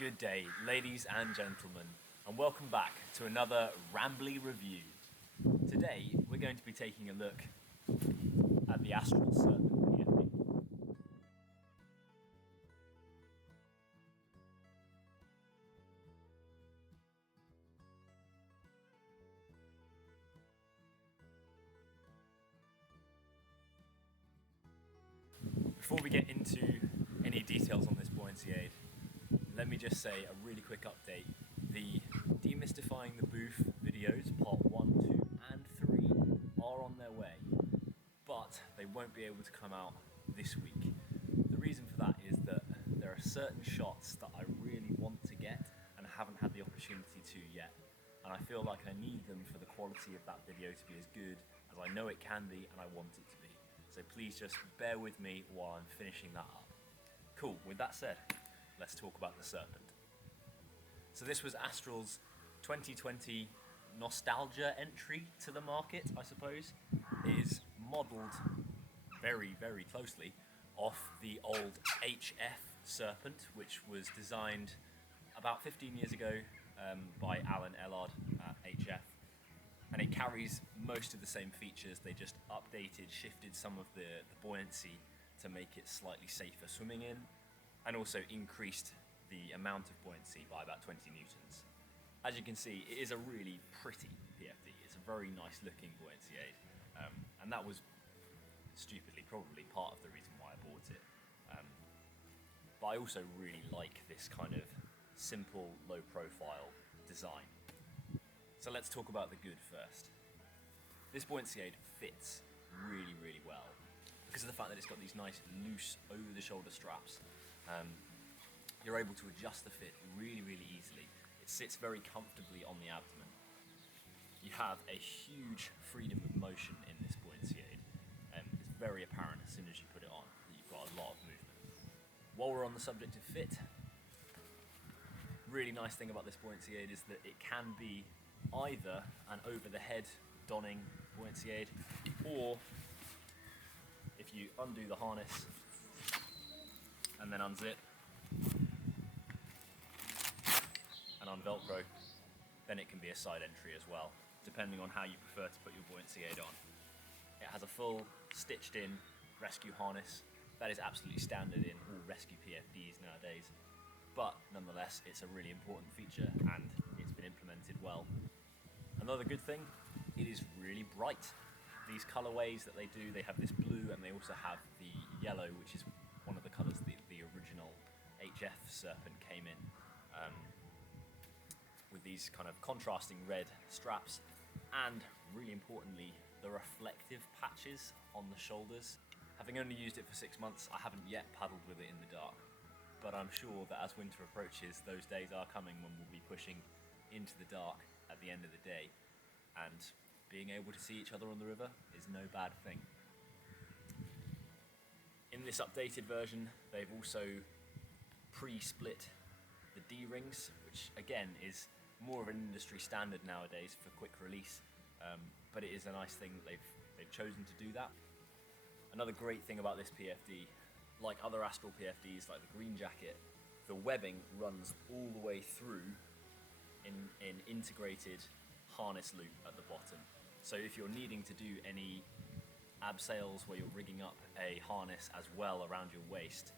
Good day, ladies and gentlemen, and welcome back to another Rambly review. Today, we're going to be taking a look at the Astral Serpent PFD. Before we get into any details on this buoyancy aid, let me just say a really quick update. The Demystifying the Boof videos, part 1, 2 and 3 are on their way, but they won't be able to come out this week. The reason for that is that there are certain shots that I really want to get and haven't had the opportunity to yet, and I feel like I need them for the quality of that video to be as good as I know it can be and I want it to be. So please just bear with me while I'm finishing that up. Cool, with that said, let's talk about the Serpent. So this was Astral's 2020 nostalgia entry to the market, I suppose. It is modelled very, very closely off the old HF Serpent, which was designed about 15 years ago by Alan Ellard at HF. And it carries most of the same features. They just updated, shifted some of the buoyancy to make it slightly safer swimming in, and also increased the amount of buoyancy by about 20 newtons. As you can see, it is a really pretty PFD. It's a very nice looking buoyancy aid, and that was stupidly probably part of the reason why I bought it. But I also really like this kind of simple, low profile design. So let's talk about the good first. This buoyancy aid fits really, really well because of the fact that it's got these nice loose over-the-shoulder straps. You're able to adjust the fit really, really easily. It sits very comfortably on the abdomen. You have a huge freedom of motion in this buoyancy aid. It's very apparent as soon as you put it on that you've got a lot of movement. While we're on the subject of fit, really nice thing about this buoyancy aid is that it can be either an over-the-head donning buoyancy aid, or if you undo the harness and then unzip and unvelcro, then it can be a side entry as well, depending on how you prefer to put your buoyancy aid on. It has a full stitched in rescue harness. That is absolutely standard in all rescue PFDs nowadays, but nonetheless it's a really important feature and it's been implemented well. Another good thing, it is really bright. These colorways that they do, they have this blue and they also have the yellow, which is one of the colors the original HF Serpent came in, with these kind of contrasting red straps, and really importantly, the reflective patches on the shoulders. Having only used it for 6 months, I haven't yet paddled with it in the dark, but I'm sure that as winter approaches, those days are coming when we'll be pushing into the dark at the end of the day, and being able to see each other on the river is no bad thing. In this updated version, they've also pre-split the D-rings, which again is more of an industry standard nowadays for quick release, but it is a nice thing that they've chosen to do that. Another great thing about this PFD, like other Astral PFDs like the Green Jacket, the webbing runs all the way through in integrated harness loop at the bottom. So if you're needing to do any abseils where you're rigging up a harness as well around your waist,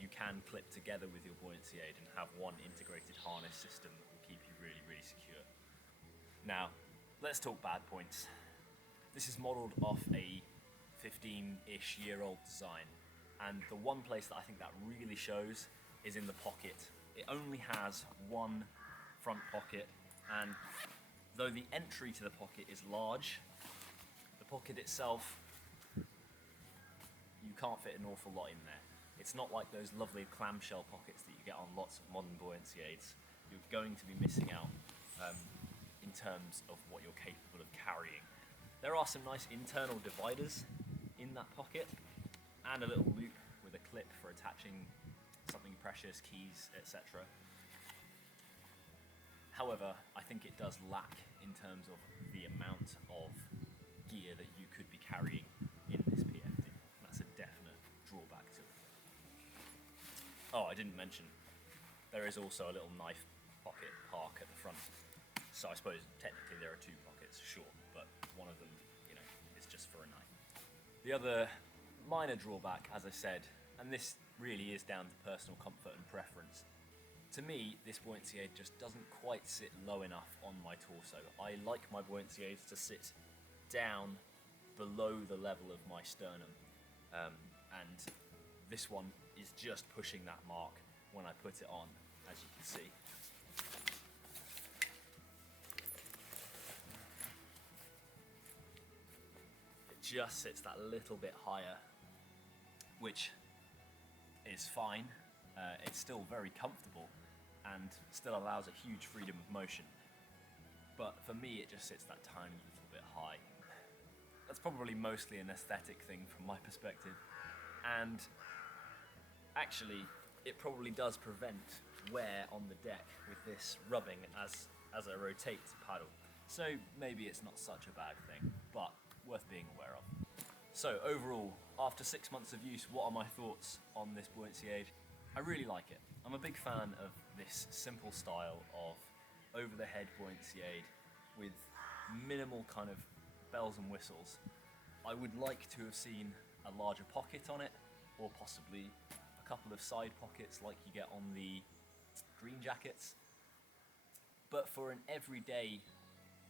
you can clip together with your buoyancy aid and have one integrated harness system that will keep you really, really secure. Now, let's talk bad points. This is modelled off a 15-ish year old design, and the one place that I think that really shows is in the pocket. It only has one front pocket, and though the entry to the pocket is large, the pocket itself, you can't fit an awful lot in there. It's not like those lovely clamshell pockets that you get on lots of modern buoyancy aids. You're going to be missing out in terms of what you're capable of carrying. There are some nice internal dividers in that pocket, and a little loop with a clip for attaching something precious, keys, etc. However, I think it does lack in terms of the amount of gear that you could be carrying in this PFD. That's a definite drawback to it. Oh, I didn't mention, there is also a little knife pocket park at the front. So I suppose technically there are two pockets, sure, but one of them, you know, is just for a knife. The other minor drawback, as I said, and this really is down to personal comfort and preference, to me, this buoyancy aid just doesn't quite sit low enough on my torso. I like my buoyancy aids to sit down below the level of my sternum, and this one is just pushing that mark when I put it on, as you can see. It just sits that little bit higher, which is fine. It's still very comfortable and still allows a huge freedom of motion. But for me, it just sits that tiny little bit high. That's probably mostly an aesthetic thing from my perspective. And actually, it probably does prevent wear on the deck with this rubbing as I rotate to paddle. So maybe it's not such a bad thing, but worth being aware of. So overall, after 6 months of use, what are my thoughts on this buoyancy aid? I really like it. I'm a big fan of this simple style of over-the-head buoyancy aid with minimal kind of bells and whistles. I would like to have seen a larger pocket on it, or possibly a couple of side pockets like you get on the green jackets. But for an everyday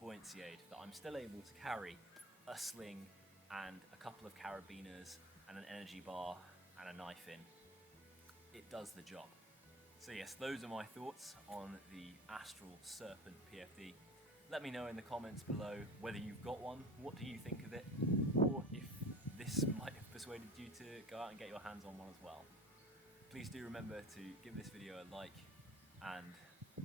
buoyancy aid that I'm still able to carry a sling and a couple of carabiners and an energy bar and a knife in, it does the job. So yes, those are my thoughts on the Astral Serpent PFD. Let me know in the comments below whether you've got one, what do you think of it, or if this might have persuaded you to go out and get your hands on one as well. Please do remember to give this video a like, and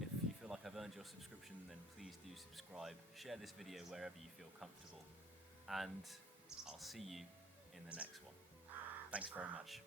if you feel like I've earned your subscription, then please do subscribe. Share this video wherever you feel comfortable, and I'll see you in the next one. Thanks very much.